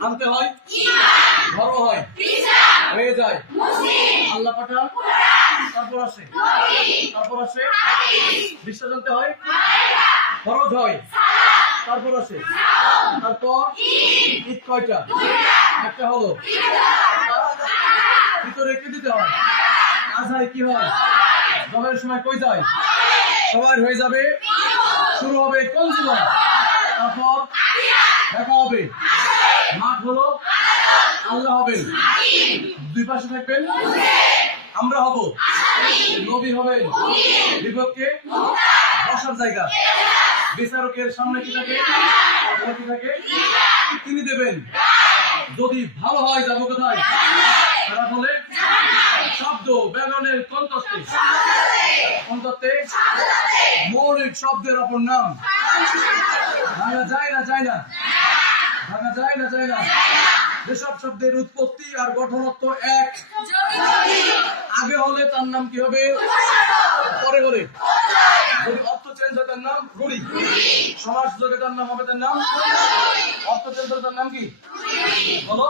আনতে হয় বড় হয় হয়ে যায় আল্লাহ পাঠান তারপর আসে বিশ্বাস জানতে হয় ফরজ হয় তারপর আসে তারপর ঈদ কয়টা একটা হলো ভিতরে রেখে দিতে হয় আজহায় কি হয় জবের সময় কই যায় সবার হয়ে যাবে শুরু হবে কোন সময় তারপর দেখা হবে মাঠ হলো আল্লাহ হবেন দুই পাশে থাকবেন আমরা হব নবী হবেন বিপক্ষে বসার জায়গা বিচারকের সামনে কি থাকে তিনি দেবেন যদি ভালো হয় যাবো কোথায় তারা বলে শব্দ ব্যাকরণের কন্তত্বে মৌলিক শব্দের অপর নাম ভাঙা যায় না যেসব শব্দের উৎপত্তি আর গঠনত্ব এক আগে হলে তার নাম কি হবে পরে হলে যদি অর্থ চেঞ্জ হয় তার নাম রুড়ি সমাজ যোগে তার নাম হবে তার নাম অর্থ চেঞ্জ হলে তার নাম কি বলো